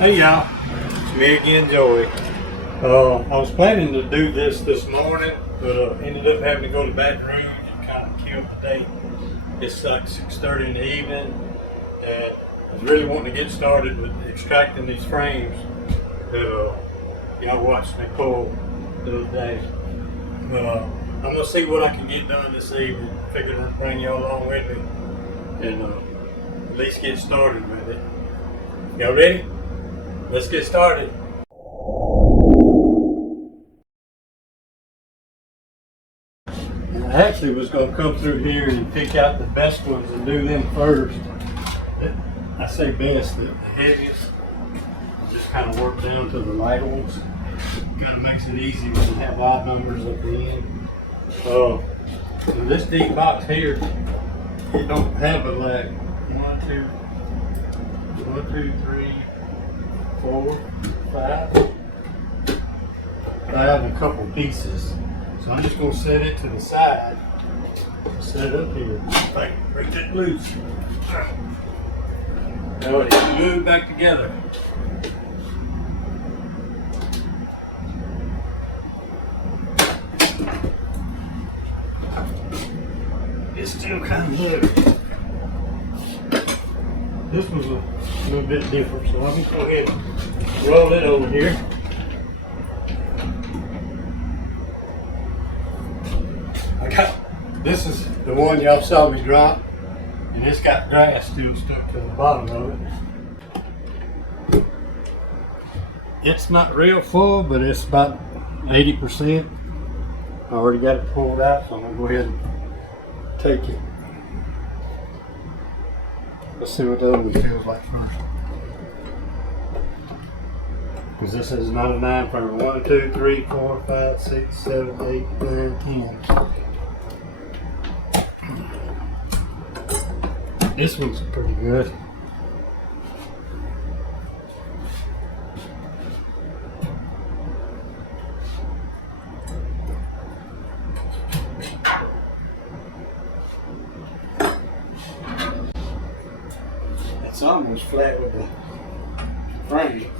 Hey y'all, it's me again, Joey. I was planning to do this morning, but ended up having to go to Baton Rouge and kind of killed the day. It's like 6:30 in the evening, and I was really wanting to get started with extracting these frames that y'all watched me pull the other day. I'm gonna see what I can get done this evening. Figured I'd bring y'all along with me and at least get started with it. Y'all ready? Let's get started. And I actually was going to come through here and pick out the best ones and do them first. I say best, the heaviest. Just kind of work down to the lighter ones. Kind of makes it easy when you have odd numbers at the end. So this deep box here, it don't have a like 1, 2, 3, 4, 5 and a couple pieces. So I'm just going to set it to the side. Set it up here. Break that loose. Now it's glued back together. It's still kind of loose. This was a little bit different, so I'm just going to go ahead and roll it over here. This is the one y'all saw me drop, and it's got grass still stuck to the bottom of it. It's not real full, but it's about 80%. I already got it pulled out, so I'm going to go ahead and take it. Let's see what the other one feels like first. Because this is 99 for 1, 2, 3, 4, 5, 6, 7, 8, 9, 10. This one's pretty good. It's almost flat with the frame.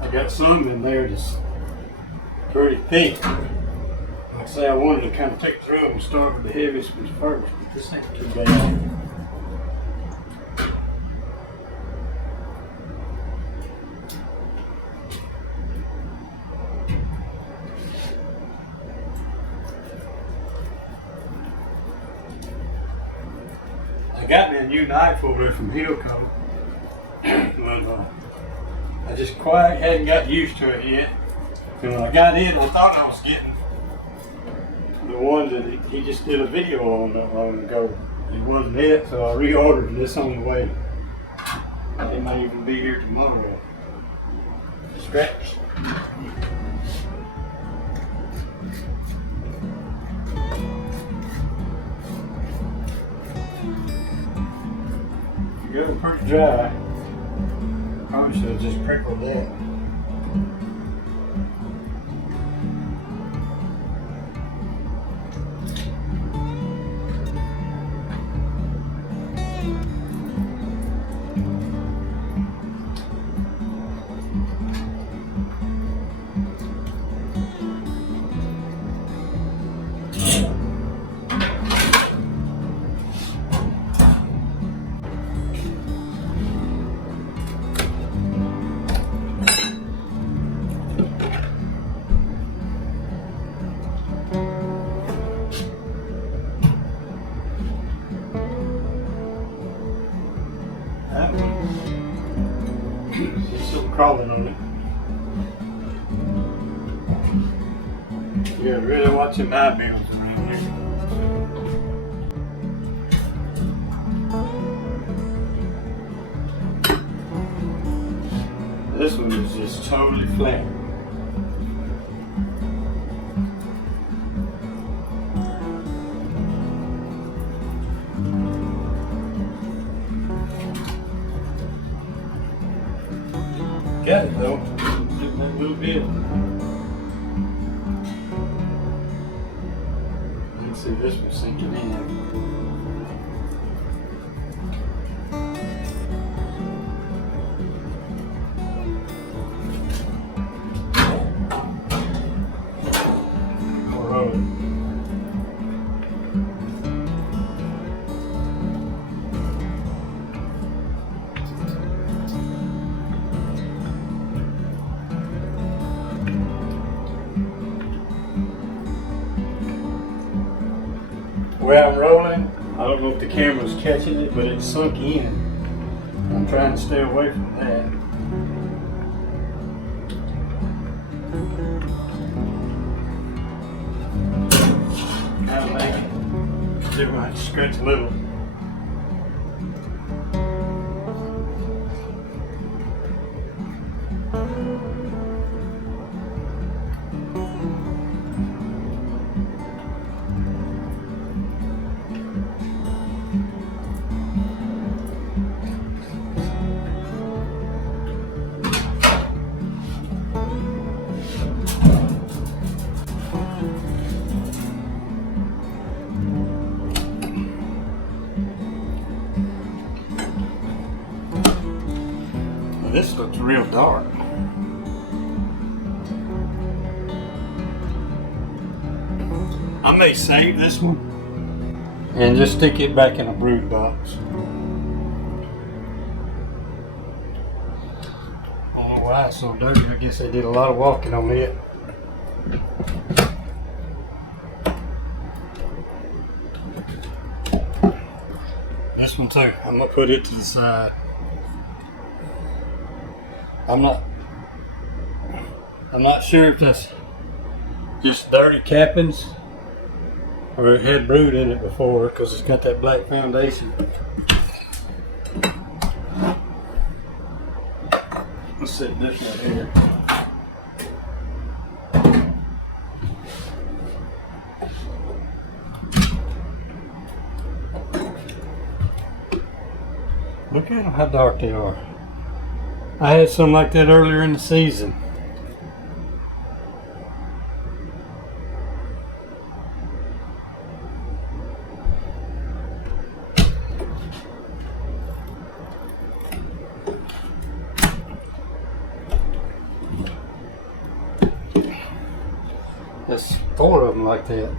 I got some in there that's pretty thick. Like I say, I wanted to kind of take through them and start with the heaviest ones first, but this ain't too bad. I got me a new knife over there from Hillcoat. I just quite hadn't got used to it yet. And when I got in, I thought I was getting the one that he just did a video on not long ago. It wasn't it, so I reordered this on the way. It might even be here tomorrow. Scratch. It's pretty dry. Probably should have just prickled that. There's still crawling on it. Yeah, really watching my bills around here. This one is just totally flat. Got it though, just that little bit. Let's see this one sinking in. way I'm rolling, I don't know if the camera's catching it, but it's sunk in. I'm trying to stay away from that. Kind of make it. See if I can stretch a little. This looks real dark. I may save this one and just stick it back in a brood box. I don't know why it's so dirty. I guess they did a lot of walking on it. This one too. I'm gonna put it to the side. I'm not sure if that's just dirty cappings or it had brood in it before, because it's got that black foundation. Let's set this right here. Look at them, how dark they are. I had some like that earlier in the season. There's 4 of them like that.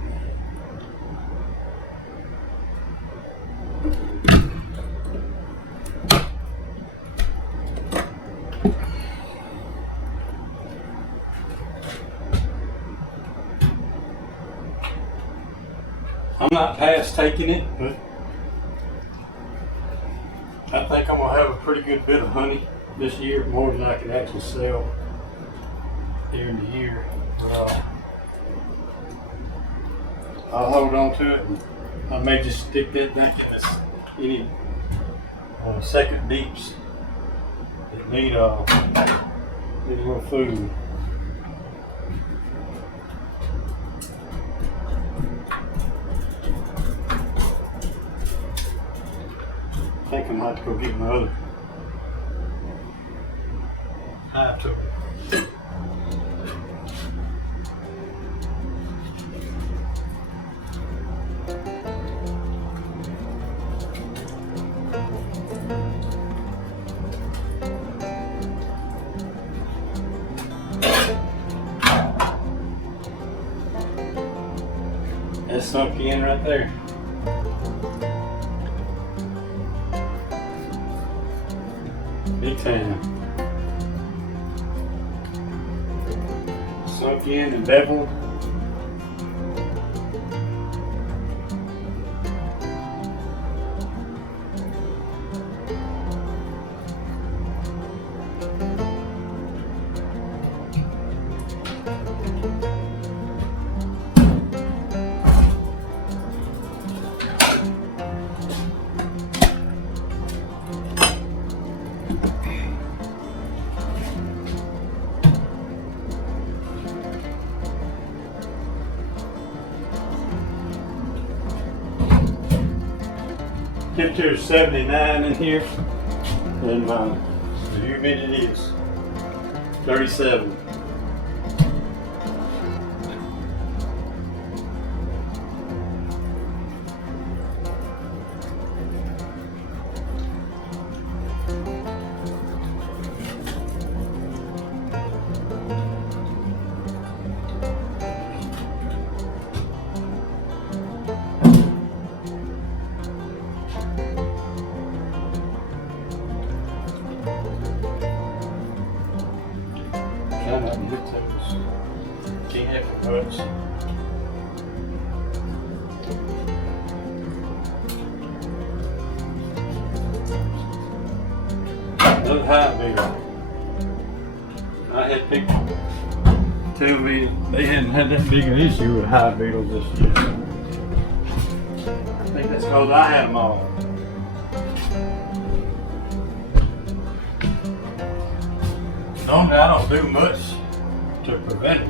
I'm not past taking it, but I think I'm gonna have a pretty good bit of honey this year, more than I can actually sell during the year. But I'll hold on to it, and I may just stick that back in this any second deeps that need a little food. I think I might have to go get my other hive tool. That's sunk in right there. Big time. Sunk in and beveled. Temperature is 79 in here, and the humidity is 37. Can't have it much. Another hive beetle. I had people tell me they hadn't had that big an issue with hive beetles this year. I think that's because I had them all. Normally I don't do much to prevent it.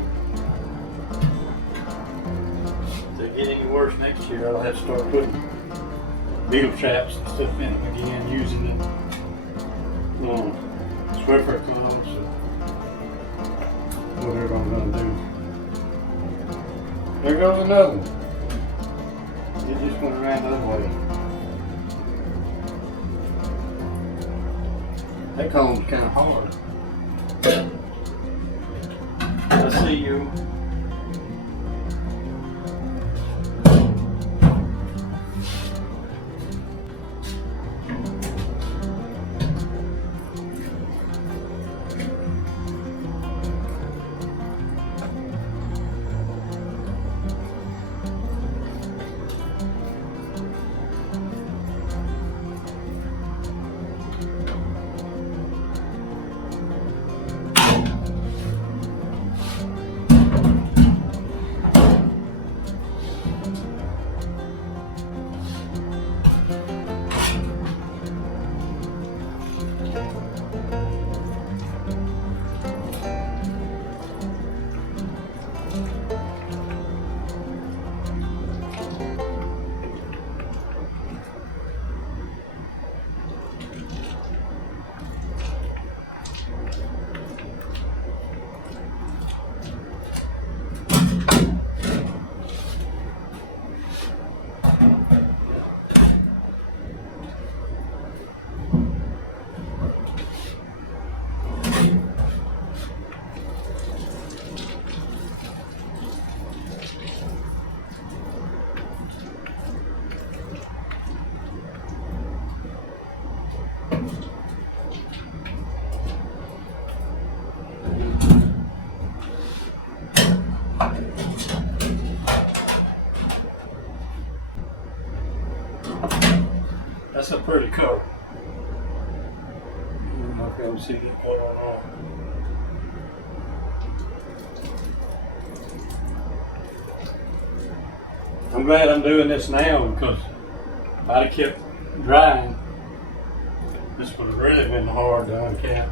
If they get any worse next year, I'll have to start putting beetle traps and stuff in them again, using it. Swiffer comes, whatever I'm gonna do. There goes another one. It just went around the other way. That comb's kind of hard. I see you. That's a pretty color. I'm not going to see it going on. I'm glad I'm doing this now because if I'd have kept drying, this would have really been hard to uncap.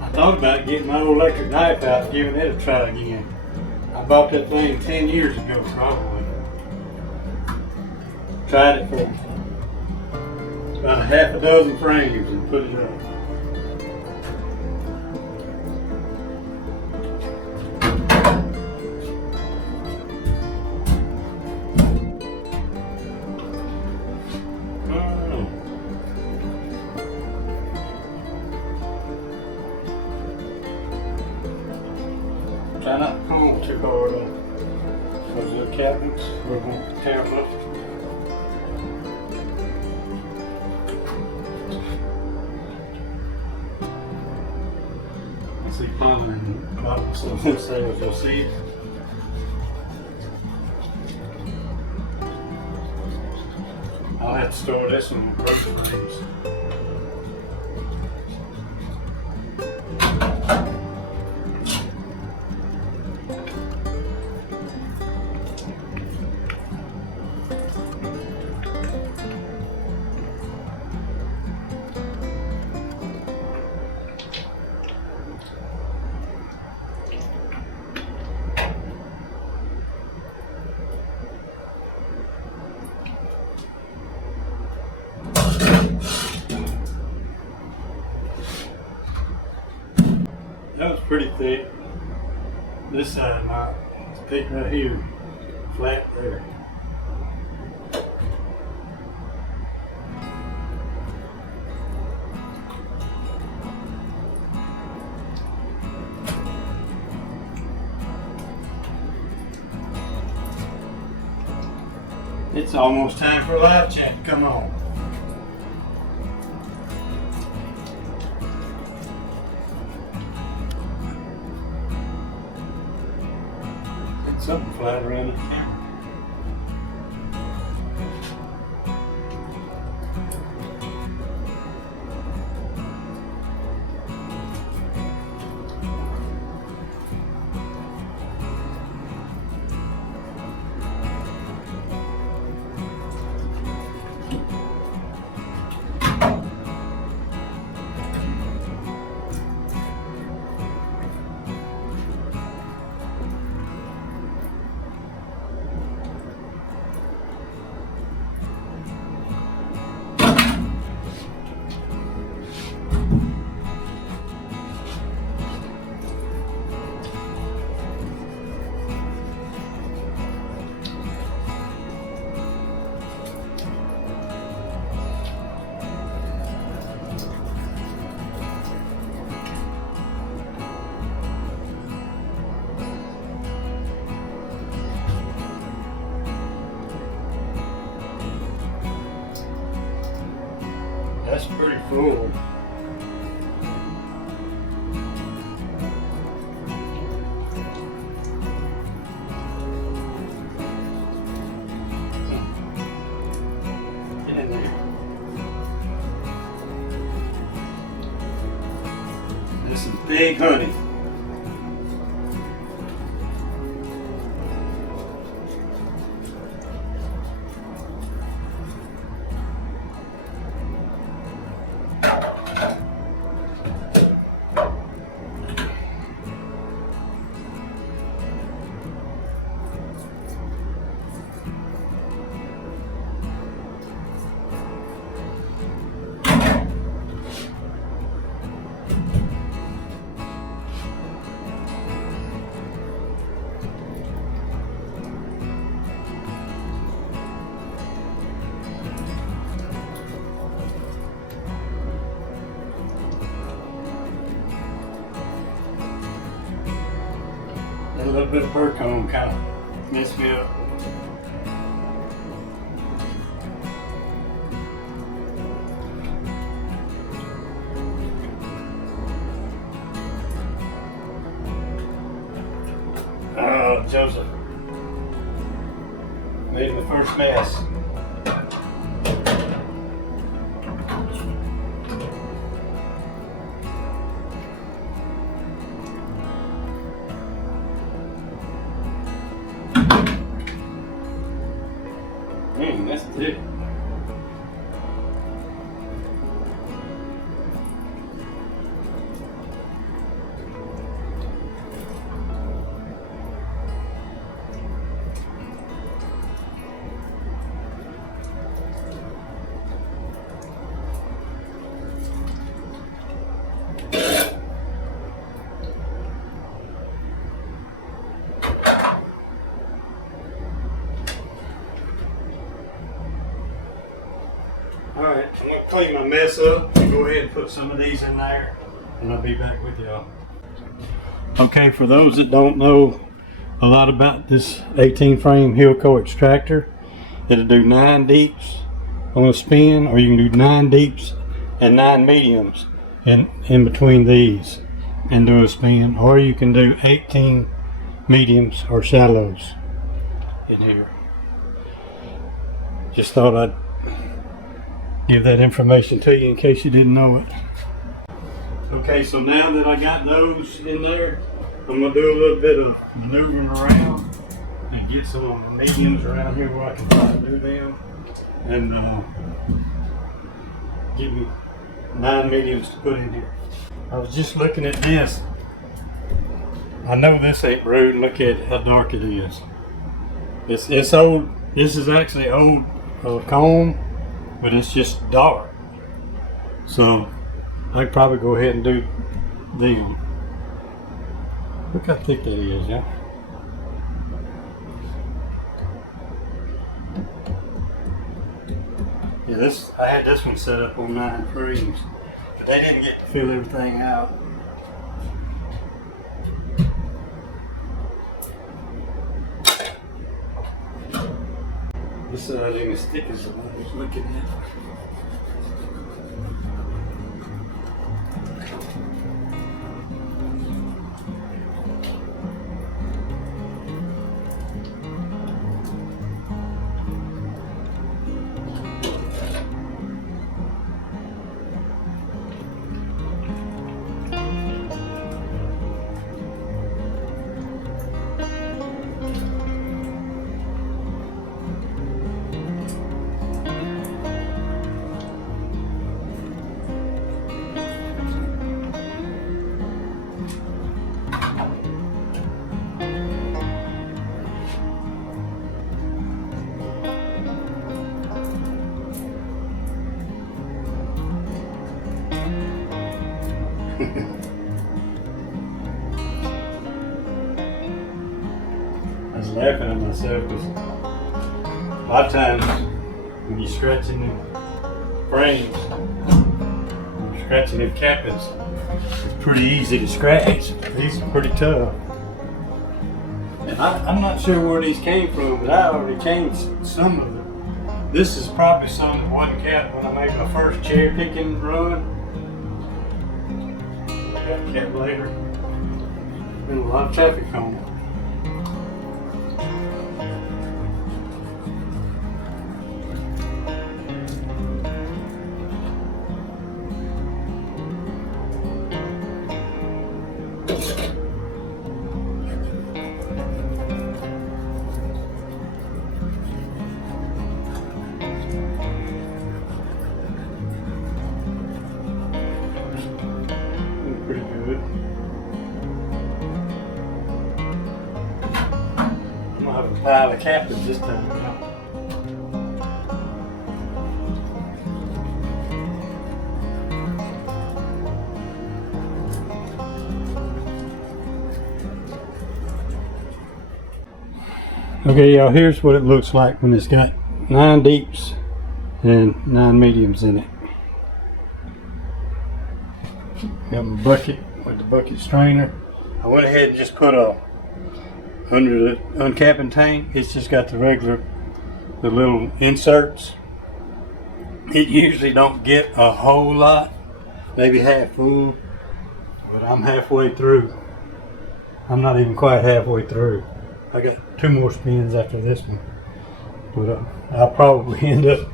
I thought about getting my old electric knife out and giving it a try again. I bought that thing 10 years ago probably. Tried it for about a half a dozen frames and put it up. Try not to comb too hard on those little cappings. We're going to tear them up. I see plumbing and bottles on this side, you'll see it. I'll have to store this in rubber frames. That was pretty thick. This side not. It's thick right here. Flat there. It's almost time for a live chat. Come on. Something flat around the camera. That's pretty cool. Get in there. This is big honey. A little bit of burr comb kind of messed me up. Oh, Joseph. Made the first mess. That's it. Alright, I'm going to clean my mess up and go ahead and put some of these in there and I'll be back with y'all. Okay, for those that don't know a lot about this 18 frame Hilco extractor, it'll do 9 deeps on a spin, or you can do 9 deeps and 9 mediums in between these and do a spin, or you can do 18 mediums or shallows in here. Just thought I'd give that information to you in case you didn't know it. Okay, so now that I got those in there, I'm going to do a little bit of maneuvering around and get some of the mediums around here where I can try to do them, and give me 9 mediums to put in here. I was just looking at this. I know this ain't brewed. Look at how dark it is. It's old. This is actually old comb, but it's just dark. So I could probably go ahead and do them. Look how thick that is, yeah. Yeah, I had this one set up on 9 frames, but they didn't get to fill everything out. This ain't as thick as the one I was looking at. I was laughing at myself because a lot of times when you're scratching the frames, when you're scratching the cappings, it's pretty easy to scratch. These are pretty tough. And I'm not sure where these came from, but I already changed some of them. This is probably some Uncap when I made my first cherry picking run. Got cap later. Been a lot of traffic on it. Pretty good. I'm gonna have a pile of cappings this time around. Okay, y'all, here's what it looks like when it's got 9 deeps and 9 mediums in it. Got my bucket with the bucket strainer. I went ahead and just put under the uncapping tank. It's just got the little inserts. It usually don't get a whole lot, maybe half full, but I'm halfway through. I'm not even quite halfway through. I got 2 more spins after this one, but I'll probably end up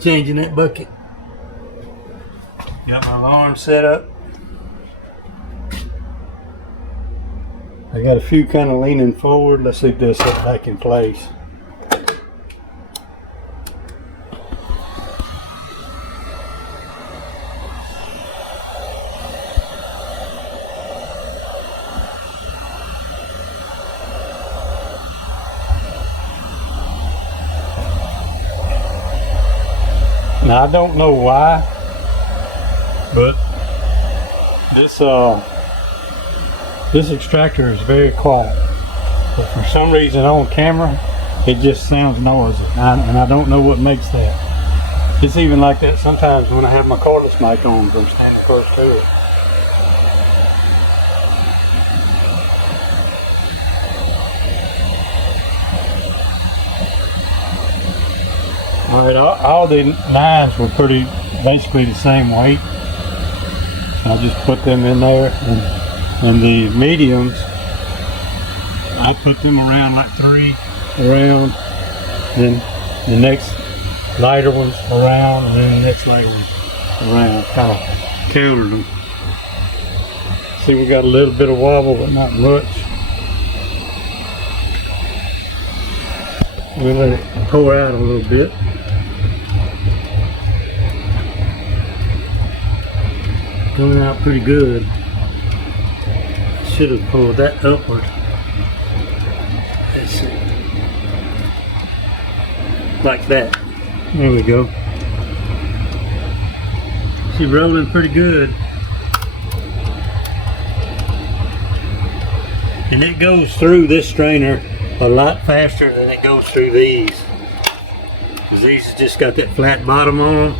changing that bucket. Got my alarm set up. I got a few kind of leaning forward. Let's see if this set back in place. Now I don't know why, but this extractor is very quiet, but for some reason on camera it just sounds noisy, and I don't know what makes that. It's even like that sometimes when I have my cordless mic on from standing close to it. Alright, all the 9s were basically the same weight. I'll just put them in there, and the mediums, I put them around like 3 around, then the next lighter ones around, and then the next lighter ones around, kind of counter them. See, we got a little bit of wobble, but not much. We'll let it pour out a little bit. Going out pretty good. Should have pulled that upward. Let's see. Like that. There we go. She's rolling pretty good. And it goes through this strainer a lot faster than it goes through these. Because these have just got that flat bottom on them.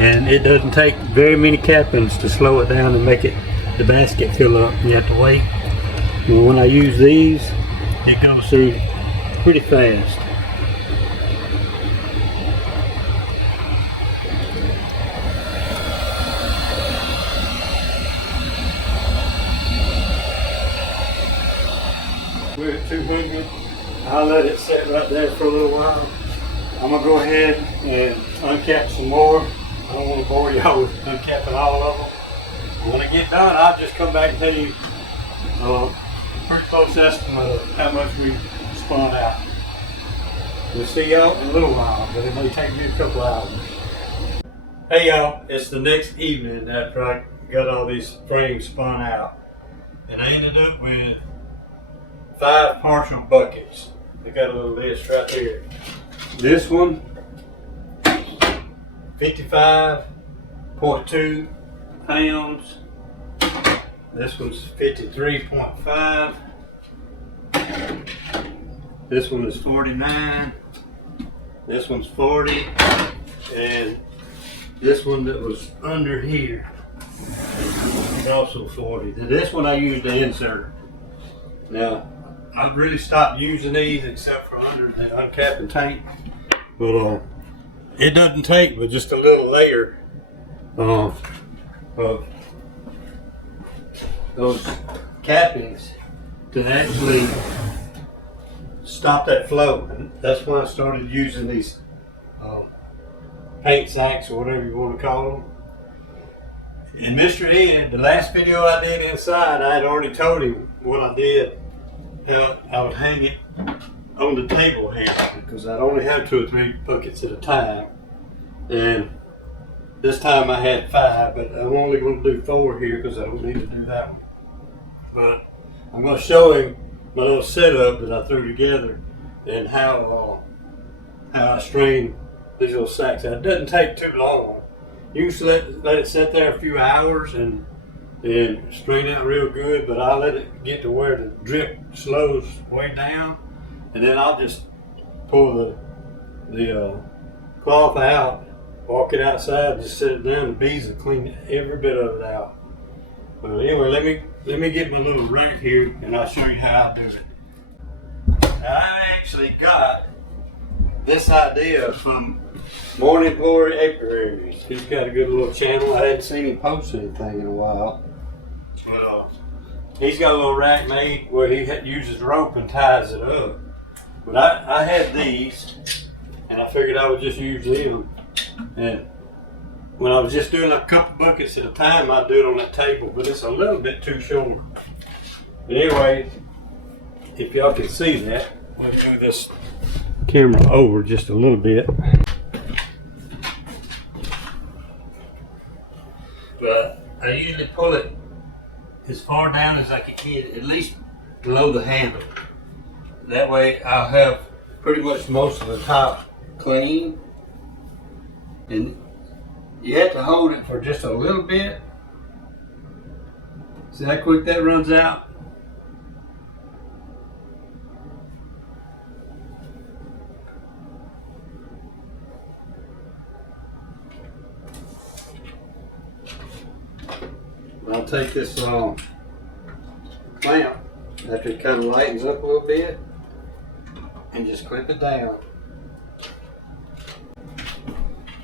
And it doesn't take very many cappings to slow it down and make the basket fill up. You have to wait. And when I use these, it goes through pretty fast. We're at 200. I'll let it sit right there for a little while. I'm gonna go ahead and uncap some more. I don't want to bore y'all with uncapping all of them. When I get done, I'll just come back and tell you a pretty close estimate of how much we spun out. We'll see y'all in a little while, but it may take me a couple hours. Hey y'all, it's the next evening after I got all these frames spun out. And I ended up with 5 partial buckets. They got a little list right here. This one, 55.2 pounds. This one's 53.5. This one is 49. This one's 40. And this one that was under here is also 40. This one I used the insert. Now, I've really stopped using these except for under the uncapping tank. But it doesn't take but just a little layer of those cappings to actually stop that flow. And that's why I started using these paint sacks or whatever you want to call them. And Mr. Ed, the last video I did inside, I had already told him what I did. I would hang it on the table here because I'd only have 2 or 3 buckets at a time. And this time I had 5, but I'm only going to do 4 here because I don't need to do that one. But I'm going to show him my little setup that I threw together and how I strain these little sacks. It doesn't take too long. You can let it sit there a few hours and strain out real good, but I'll let it get to where the drip slows way down, and then I'll just pull the cloth out, walk it outside, just set it down. The bees will clean every bit of it out. But anyway, let me get my little rack here, and I'll show you how I do it. Now, I actually got this idea from Morning Glory Apiaries. He's got a good little channel. I hadn't seen him post anything in a while. But he's got a little rack made where he uses rope and ties it up. But I had these, and I figured I would just use them. And when I was just doing a couple buckets at a time, I'd do it on that table, but it's a little bit too short. But anyway, if y'all can see that, let me move this camera over just a little bit. But I usually pull it as far down as I can get, at least below the handle. That way I'll have pretty much most of the top clean. And you have to hold it for just a little bit. See how quick that runs out? I'll take this clamp after it kind of lightens up a little bit and just clip it down.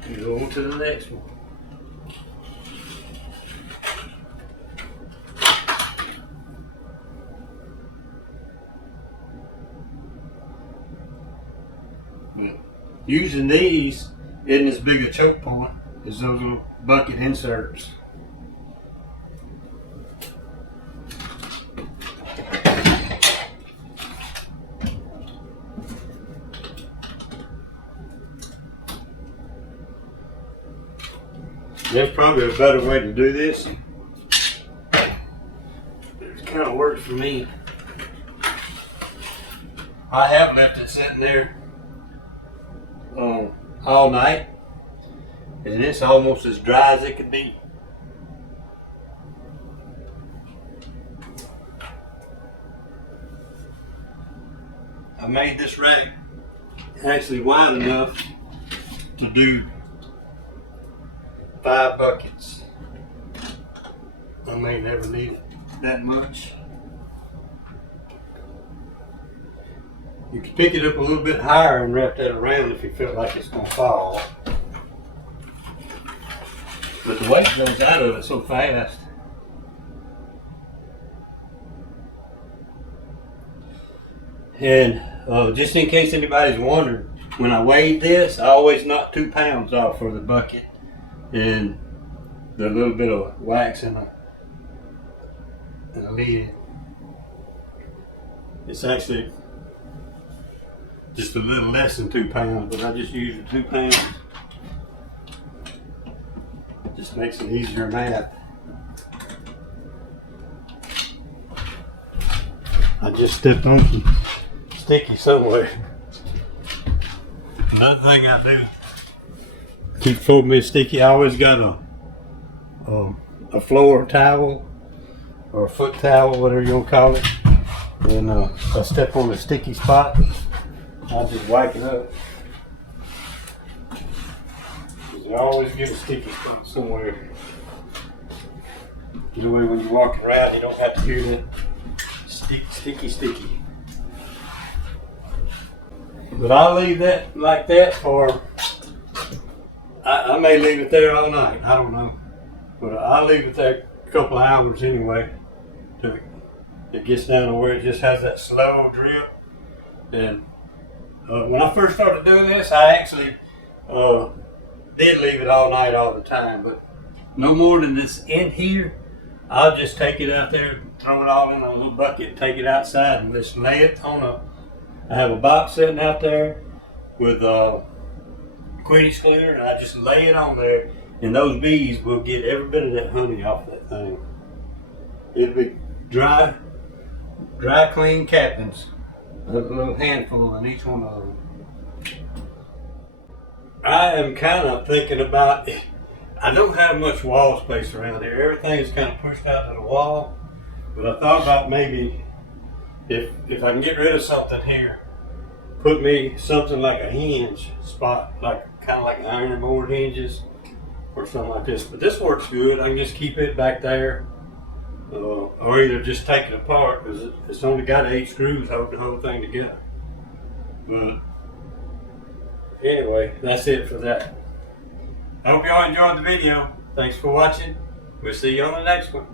And go on to the next one. But using these isn't as big a choke point as those little bucket inserts. There's probably a better way to do this. It kind of works for me. I have left it sitting there all night, and it's almost as dry as it could be. I made this rack actually wide enough to do 5 buckets. I may never need it that much. You can pick it up a little bit higher and wrap that around if you feel like it's going to fall. But the weight goes out of it so fast. And just in case anybody's wondering, when I weighed this, I always knock 2 pounds off for the bucket and the little bit of wax in the lid. It's actually just a little less than 2 pounds, but I just use the 2 pounds. Just makes it easier math. I just stepped on some sticky somewhere. Another thing I do, keep from me sticky, I always got a floor towel or a foot towel, whatever you want to call it. And if I step on a sticky spot, I'll just wipe it up. I always get a sticky spot somewhere. That way when you walk around, you don't have to hear that sticky. But I'll leave that like that for, I may leave it there all night, I don't know. But I'll leave it there a couple of hours anyway, till it gets down to where it just has that slow drip. And when I first started doing this, I actually did leave it all night all the time, but no more than this in here. I'll just take it out there, throw it all in a little bucket, take it outside and just lay it on I have a box sitting out there with Quidditch cleaner, and I just lay it on there, and those bees will get every bit of that honey off that thing. It'll be dry clean cappings, a little handful in each one of them. I am kind of thinking about, I don't have much wall space around here. Everything is kind of pushed out to the wall, but I thought about maybe if I can get rid of something here, put me something like a hinge spot, like kind of like iron board hinges or something like this. But this works good. I can just keep it back there, or either just take it apart because it's only got 8 screws holding the whole thing together. But anyway, that's it for that. I hope y'all enjoyed the video. Thanks for watching. We'll see you on the next one.